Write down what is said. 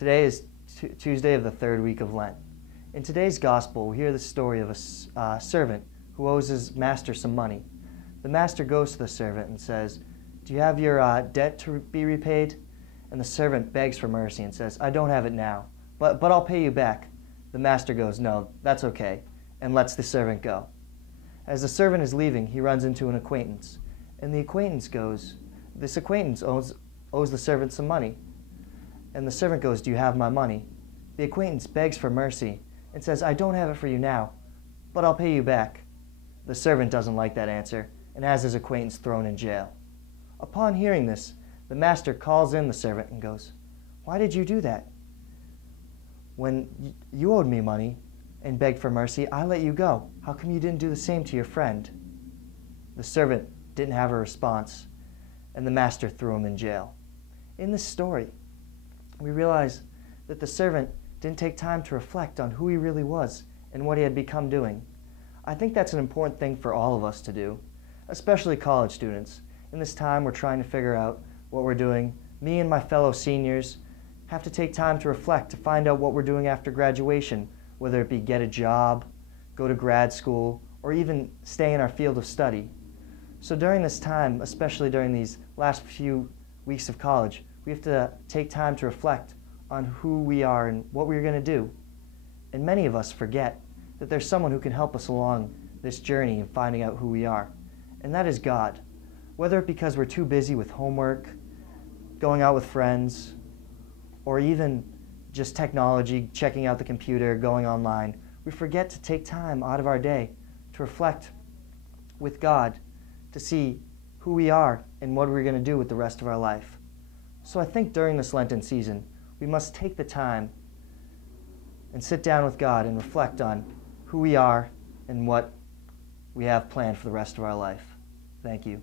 Today is Tuesday of the third week of Lent. In today's gospel, we hear the story of a servant who owes his master some money. The master goes to the servant and says, "Do you have your debt to be repaid?" And the servant begs for mercy and says, "I don't have it now, but I'll pay you back." The master goes, "No, that's okay," and lets the servant go. As the servant is leaving, he runs into an acquaintance, and the acquaintance goes, this acquaintance owes the servant some money. And the servant goes, "Do you have my money?" The acquaintance begs for mercy and says, "I don't have it for you now, but I'll pay you back." The servant doesn't like that answer and has his acquaintance thrown in jail. Upon hearing this, the master calls in the servant and goes, "Why did you do that? When you owed me money and begged for mercy, I let you go. How come you didn't do the same to your friend?" The servant didn't have a response, and the master threw him in jail. In this story, we realize that the servant didn't take time to reflect on who he really was and what he had become doing. I think that's an important thing for all of us to do, especially college students. In this time we're trying to figure out what we're doing. Me and my fellow seniors have to take time to reflect to find out what we're doing after graduation, whether it be get a job, go to grad school, or even stay in our field of study. So during this time, especially during these last few weeks of college, we have to take time to reflect on who we are and what we're going to do. And many of us forget that there's someone who can help us along this journey in finding out who we are, and that is God. Whether it because we're too busy with homework, going out with friends, or even just technology, checking out the computer, going online, we forget to take time out of our day to reflect with God to see who we are and what we're going to do with the rest of our life. So I think during this Lenten season, we must take the time and sit down with God and reflect on who we are and what we have planned for the rest of our life. Thank you.